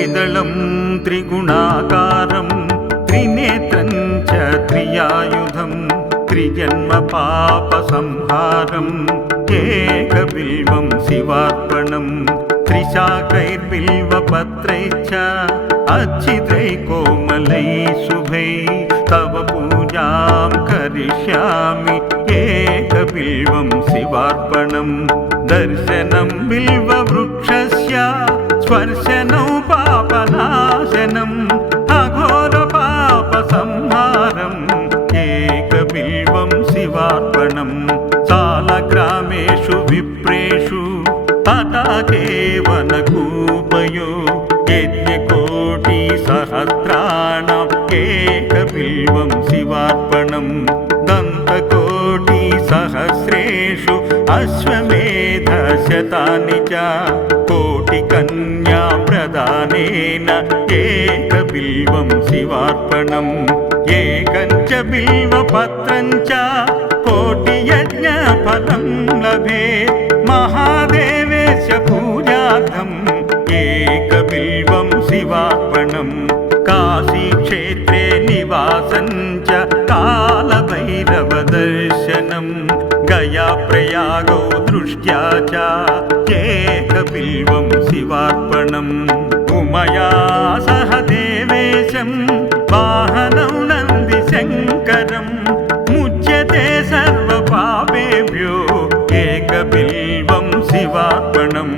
त्रिदलं त्रिगुणाकारं त्रिनेत्रं च त्रियायुधं त्रिजन्म पापसंहारम् एकबिल्वं शिवार्पणं त्रिशाकैर्बिल्वपत्रैश्च अच्छिद्रैः कोमलैः शुभैः तव पूजां करिष्यामि एकबिल्वं शिवार्पणं दर्शनं बिल्ववृक्षस्य स्पर्शनं पापनाशनम् अघोरपापसंहारम् एकबिल्वं शिवार्पणं सालग्रामेषु विप्रेषु तटाके वनकूपयो यज्ञकोटिसहस्राणाम् एकबिल्वं शिवार्पणं दन्तकोटिसहस्रेषु अश्वमेधशतानि च कोटिकन्या प्रदानेन एकबिल्वं शिवार्पणम् एकं च बिल्वपत्रं च कोटियज्ञफलं लभेत् महादेवेस्य पूजार्थम् एकबिल्वं शिवार्पणम् काशीक्षेत्रे निवासं च कालभैरवदर्शनम् गयाप्रयागौ दृष्ट्या च एकबिल्वं शिवार्पणम् उमया सह देवेशं वाहनं नन्दिशङ्करम् मुच्यते सर्वपापेभ्यो एकबिल्वं शिवार्पणम्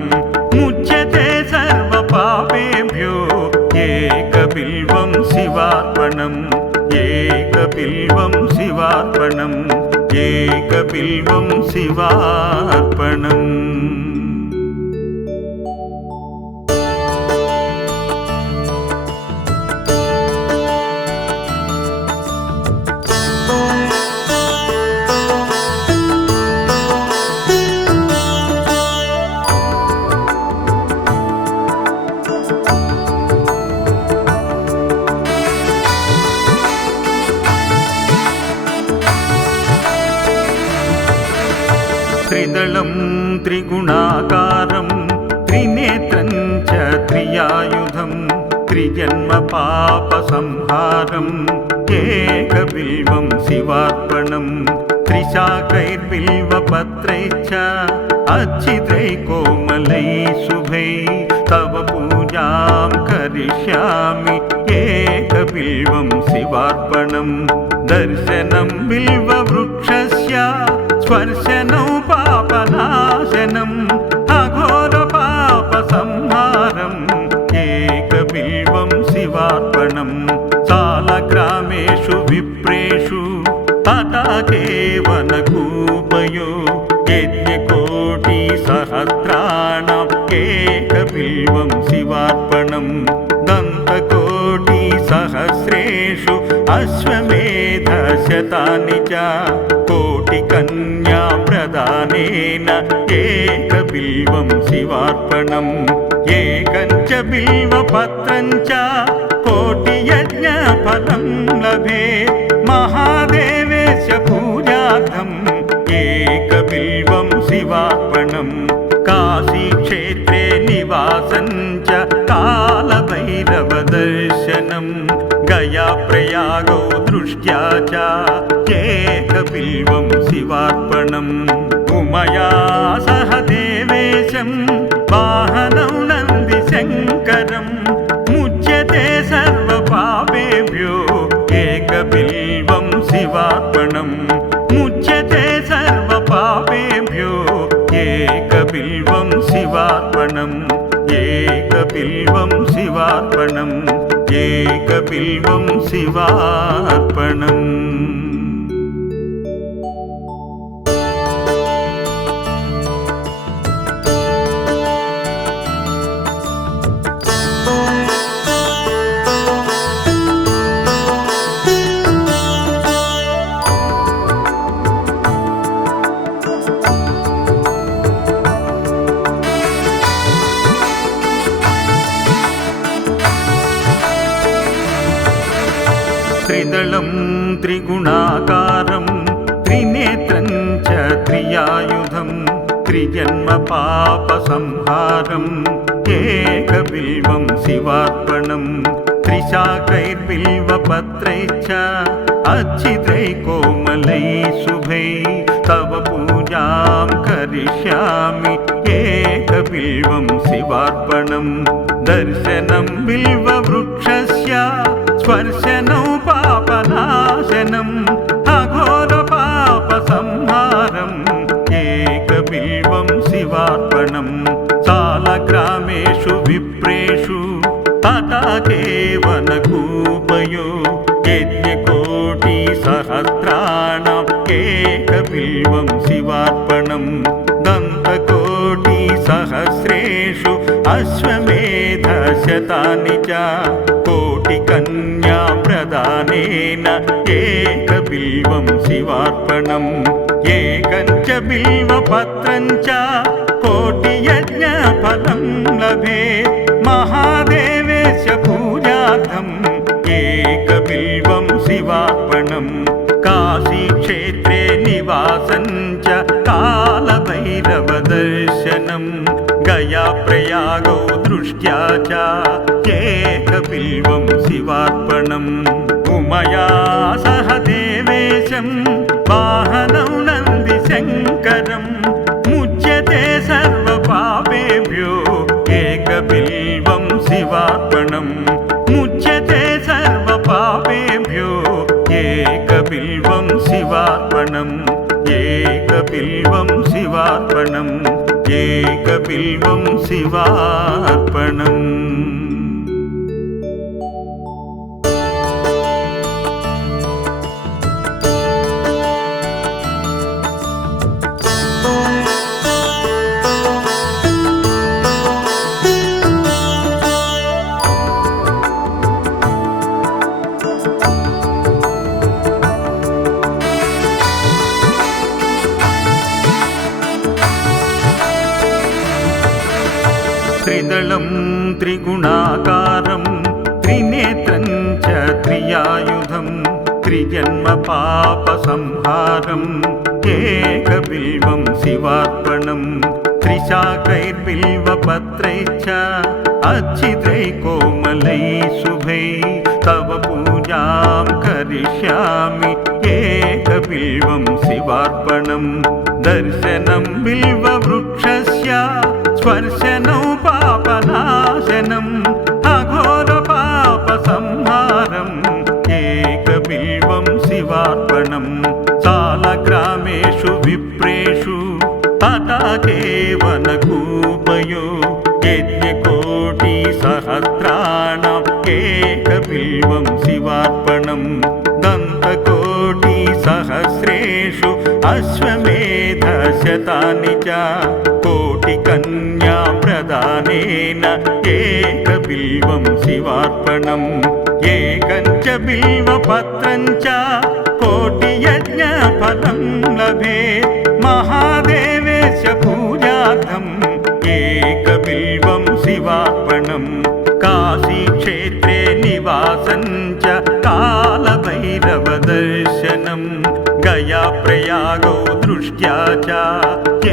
मुच्यते सर्वपापेभ्यो एकबिल्वं शिवार्पणम् एकबिल्वं शिवार्पणम् एकबिल्वं शिवार्पणम्। त्रिदलं त्रिगुणाकारं त्रिनेत्रं च त्रियायुधं त्रिजन्म पापसंहारम् एकबिल्वं शिवार्पणं त्रिशाकैर्बिल्वपत्रैश्च अच्छिद्रैः कोमलैः शुभैः तव पूजां करिष्यामि एकबिल्वं शिवार्पणं दर्शनं बिल्ववृक्षस्य स्पर्शनं पापनाशनम् अघोरपापसंहारम् एकबिल्वं शिवार्पणं सालग्रामेषु विप्रेषु तटाके वनकूपयो यज्ञकोटिसहस्राणाम् एकबिल्वं शिवार्पणं दन्तकोटिसहस्रेषु अश्वमेधशतानि च कोटिकन्या प्रदानेन एकबिल्वं शिवार्पणम् एकं च बिल्वपत्रं च कोटियज्ञफलं लभेत् महादेवेस्य पूजार्थम् एकबिल्वं शिवार्पणम् काशीक्षेत्रे निवासं च कालभैरवदर्शनम् गयाप्रयागौ दृष्ट्या च एकबिल्वं शिवार्पणम् उमया सह देवेशं वाहनं नन्दिशङ्करम् मुच्यते सर्वपापेभ्यो एकबिल्वं शिवार्पणम् मुच्यते सर्वपापेभ्यो एकबिल्वं शिवार्पणम् एकबिल्वं शिवार्पणम् एकबिल्वं शिवार्पणम्। त्रिदलं त्रिगुणाकारं त्रिनेत्रं च त्रियायुधं त्रिजन्म पापसंहारम् एकबिल्वं शिवार्पणम् त्रिशाकैर्बिल्वपत्रैश्च अच्छिद्रैः कोमलैः शुभैः तव पूजां करिष्यामि एकबिल्वं शिवार्पणम् दर्शनं बिल्ववृक्षस्य स्पर्शनं पापनाशनम् अघोरपापसंहारम् एकबिल्वं शिवार्पणम् सालग्रामेषु विप्रेषु तथा केवनकूपयो यज्ञकोटिसहस्राणाम् एकबिल्वं शिवार्पणम् दन्तकोटिसहस्रेषु अश्वमेधशतानि च कोटिकन्याप्रदानेन एकबिल्वं शिवार्पणम् एकं च बिल्वपत्रं च कोटियज्ञफलं लभेत् महादेवेश पूजार्थम् एकबिल्वं शिवार्पणम् काशीक्षेत्रे निवासं च कालभैरवदर्शनम् गयाप्रयागौ दृष्ट्या च एकबिल्वं शिवार्पणम् उमया सह देवेशं वाहनं नन्दिशङ्करम् मुच्यते सर्वपापेभ्यो एकबिल्वं शिवार्पणम् मुच्यते सर्वपापेभ्यो एकबिल्वं शिवार्पणम् एकबिल्वं शिवार्पणम् एकबिल्वं शिवार्पणम् त्रिदलं त्रिगुणाकारं त्रिनेत्रं च त्रियायुधं त्रिजन्मपापसंहारम् एकबिल्वं शिवार्पणम् त्रिशाकैर्बिल्वपत्रैश्च अच्छिद्रैः कोमलैः शुभैः तव पूजां करिष्यामि एकबिल्वं शिवार्पणम् दर्शनं बिल्ववृक्षस्य स्पर्शनं पापनाशनम् अघोरपापसंहारम् एकबिल्वं शिवार्पणम् सालग्रामेषु विप्रेषु तथा केवनकूपयो यज्ञकोटिसहस्राणाम् एकबिल्वं शिवार्पणम् दन्तकोटिसहस्रेषु अश्वमेधशतानि च कोटिकन्याप्रदानेन एकबिल्वं शिवार्पणम् एकं च बिल्वपत्रं च कोटियज्ञफलं लभेत् महादेवेश पूजार्थम् एकबिल्वं शिवार्पणम् काशीक्षेत्रे निवासं च कालभैरवदर्शनम् गयाप्रयागौ दृष्ट्या च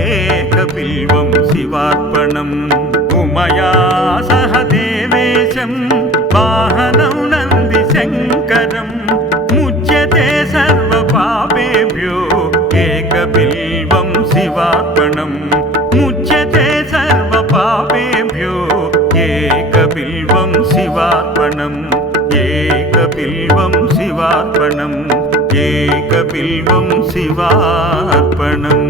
एकबिल्वं शिवार्पणम् उमया सह देवेशं वाहनं नन्दिशङ्करम् मुच्यते सर्वपापेभ्यो एकबिल्वं शिवार्पणम् मुच्यते सर्वपापेभ्यो एकबिल्वं शिवार्पणम् एकबिल्वं शिवार्पणम् एकबिल्वं शिवार्पणम्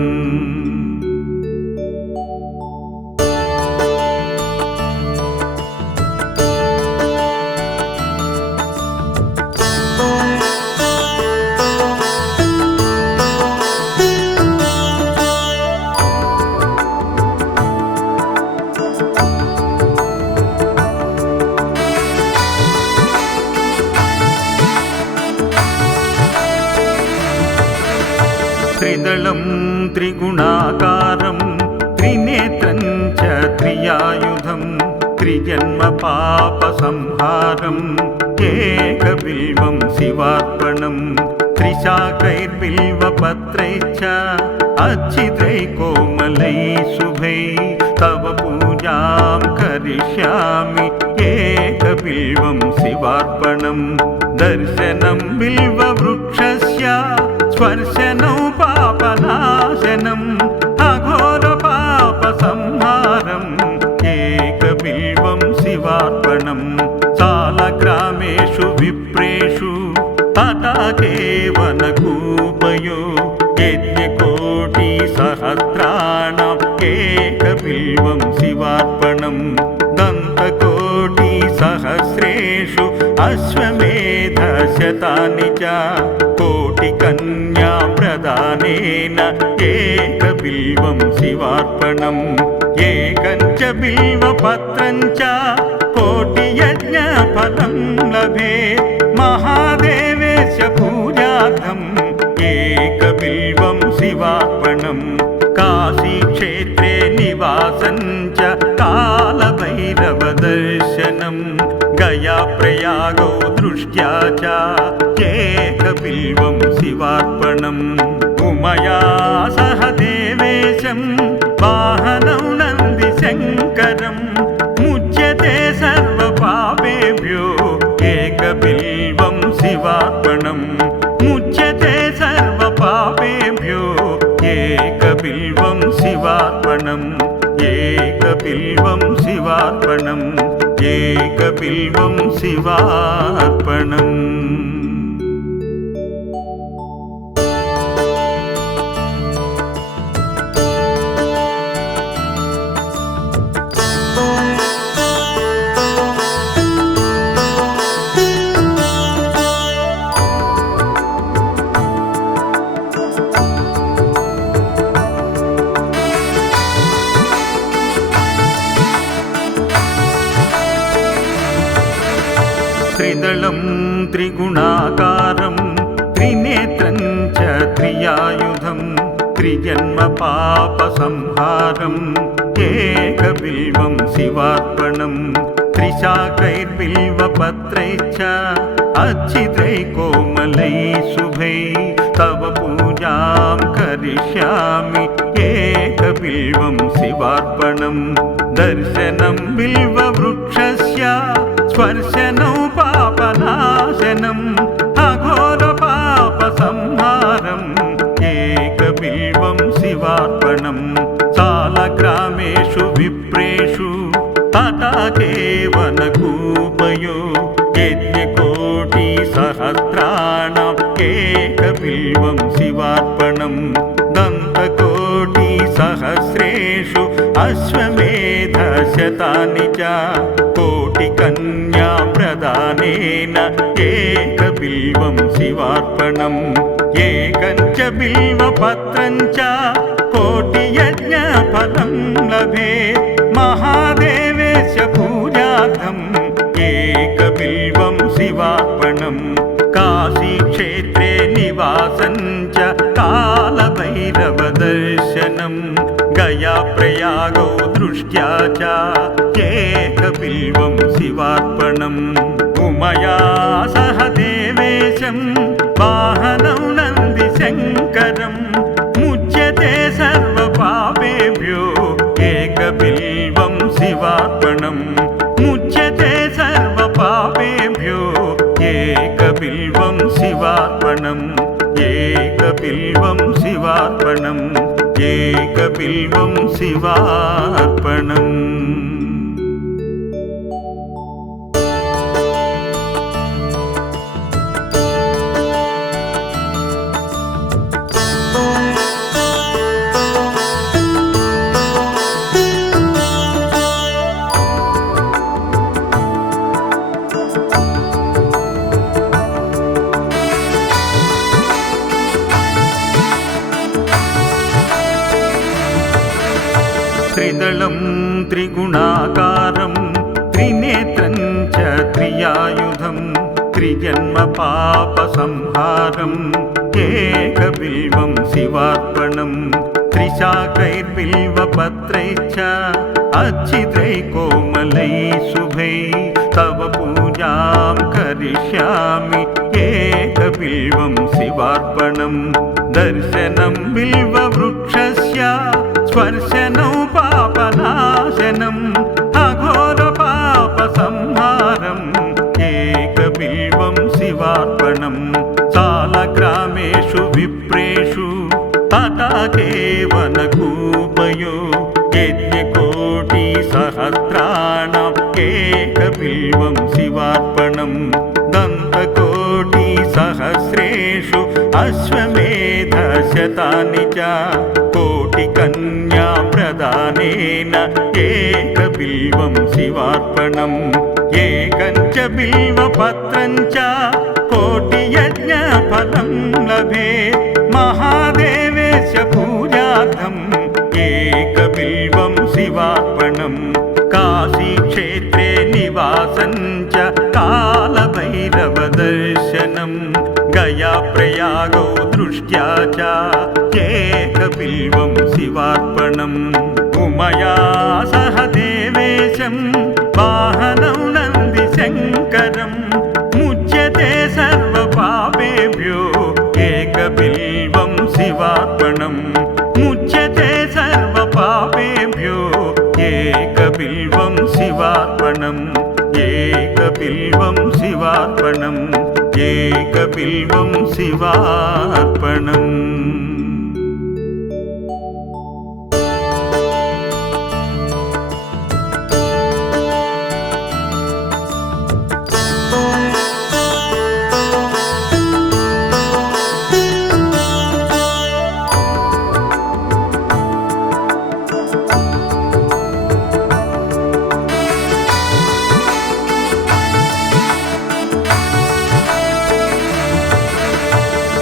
त्रिदलं त्रिगुणाकारं त्रिनेत्रं च त्रियायुधं त्रिजन्मपापसंहारम् एकबिल्वं शिवार्पणम् त्रिशाकैर्बिल्वपत्रैश्च अच्छिद्रैः कोमलैः शुभैः तव पूजां करिष्यामि करिष्यामि एकबिल्वं शिवार्पणम् दर्शनं बिल्ववृक्षस्य स्पर्शनं पापनाशनम् अघोरपापसंहारम् एकबिल्वं शिवार्पणम् सालग्रामेषु विप्रेषु तटाकेवनकूपयो यज्ञकोटिसहस्राणाम् एकबिल्वं शिवार्पणम् दन्तकोटिसहस्रेषु अश्वमेधशतानि च कोटिकन्या प्रदानेन एकबिल्वं शिवार्पणम् एकं च बिल्वपत्रं च कोटियज्ञफलं लभेत् महादेवेश पूजार्थम् एकबिल्वं शिवार्पणम् काशीक्षेत्रे निवासं च कालभैरवदर्शनम् गयाप्रयागौ दृष्ट्या च एकबिल्वं शिवार्पणम् उमया सह देवेशं वाहनं नन्दिशङ्करम् मुच्यते सर्वपापेभ्यो एकबिल्वं शिवार्पणम् मुच्यते सर्वपापेभ्यो एकबिल्वं शिवार्पणम् एकबिल्वं शिवार्पणम् एकबिल्वं शिवार्पणम् त्रिदलं त्रिगुणाकारं त्रिनेत्रं च त्रियायुधं त्रिजन्मपापसंहारम् एकबिल्वं शिवार्पणम् त्रिशाखैर्बिल्वपत्रैश्च अच्छिद्रैकोमलैः शुभैः तव पूजां करिष्यामि एकबिल्वं शिवार्पणम् दर्शनं बिल्ववृक्षस्य स्पर्शनं पापनाशनम् अघोरपापसंहारम् एकबिल्वं शिवार्पणम् सालग्रामेषु विप्रेषु तटाकेवनकूपयो यज्ञकोटिसहस्राणाम् एकबिल्वं शिवार्पणम् दन्तकोटिसहस्रेषु अश्वमेधशतानि च कोटिकन्या प्रदानेन एकबिल्वं शिवार्पणम् एकं च बिल्वपत्रं च कोटियज्ञफलं लभेत् महादेवेश पूजार्थम् एकबिल्वं शिवार्पणम् काशीक्षेत्रे निवासं च कालभैरवदर्शनम् गयाप्रयागौ दृष्ट्या च एकबिल्वं शिवार्पणम् उमया सह देवेशं वाहनं नन्दिशङ्करम् मुच्यते सर्वपापेभ्यो एकबिल्वं शिवार्पणम् मुच्यते सर्वपापेभ्यो एकबिल्वं शिवार्पणम् एकबिल्वं शिवार्पणम् एकबिल्वं शिवार्पणम् त्रिदलं त्रिगुणाकारं त्रिनेत्रं च त्रियायुधं त्रिजन्मपापसंहारम् एकबिल्वं शिवार्पणम् त्रिशाखैर्बिल्वपत्रैश्च अच्छिद्रैकोमलैः शुभैः तव पूजां करिष्यामि एकबिल्वं शिवार्पणम् दर्शनं बिल्ववृक्षस्य स्पर्शनं पापनाशनम् अघोरपा केवनकूपयो यज्ञकोटिसहस्राणाम् एकबिल्वं शिवार्पणम् दन्तकोटिसहस्रेषु अश्वमेधशतानि च कोटिकन्या प्रदानेन एकबिल्वं शिवार्पणम् एकञ्च बिल्वपत्रं च कोटियज्ञफलं लभेत् महादेवेस्य पूजार्थम् एकबिल्वं शिवार्पणम् काशीक्षेत्रे निवासं च कालभैरवदर्शनम् गयाप्रयागौ दृष्ट्या च एकबिल्वं शिवार्पणम् उमया सह देवेशं वाहनं नन्दिशङ्करम् मुच्यते सर्वपापेभ्यो एकबिल्वं शिवार्पणम् मुच्यते सर्वपापेभ्यो एकबिल्वं शिवार्पणम् एकबिल्वं शिवार्पणम् एकबिल्वं शिवार्पणम्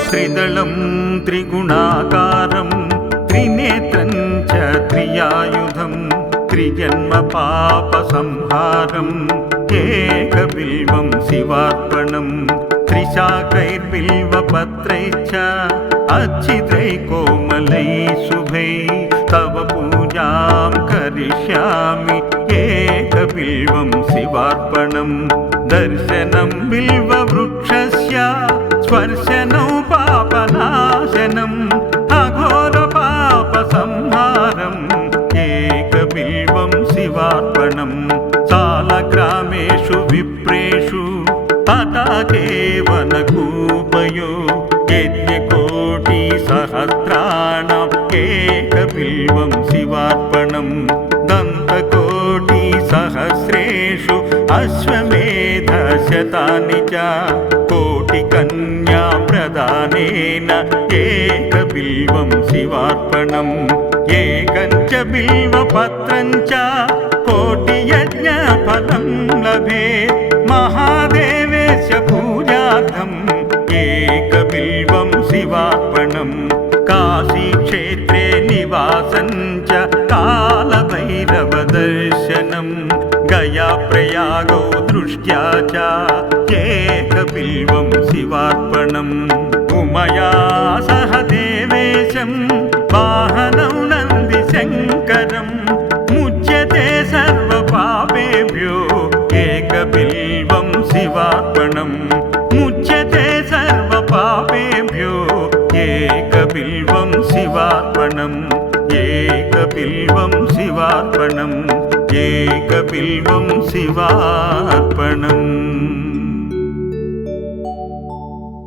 त्रिदलं त्रिगुणाकारं त्रिनेत्रं च त्रियायुधं त्रिजन्मपापसंहारम् एकबिल्वं शिवार्पणम् त्रिशाकैर्बिल्वपत्रैश्च अच्छिद्रैकोमलैः शुभैः तव पूजां करिष्यामि एकबिल्वं शिवार्पणम् दर्शनं बिल्ववृक्षस्य स्पर्शनं पापनाशनम् अघोरपापसंहारम् एकबिल्वं शिवार्पणम् सालग्रामेषु विप्रेषु तथा केवनकूपयो यज्ञकोटिसहस्राणाम् एकबिल्वं शिवार्पणम् दन्तकोटिसहस्रेषु अश्वमेधशतानि च कोटिकन्या प्रदानेन एकबिल्वं शिवार्पणम् एकञ्च बिल्वपत्रं च कोटियज्ञफलं लभेत् महादेवेस्य पूजार्थम् एकबिल्वं शिवार्पणम् काशीक्षेत्रे निवासं च कालभैरवदर्शनम् गयाप्रयागौ दृष्ट्या च एकबिल्वं शिवार्पणम् उमया सह देवेशं वाहनं नन्दिशङ्करम् मुच्यते सर्वपापेभ्यो एकबिल्वं शिवार्पणम् मुच्यते सर्वपापेभ्यो एकबिल्वं शिवार्पणम् एकबिल्वं शिवार्पणम् एकबिल्वं शिवार्पणम्।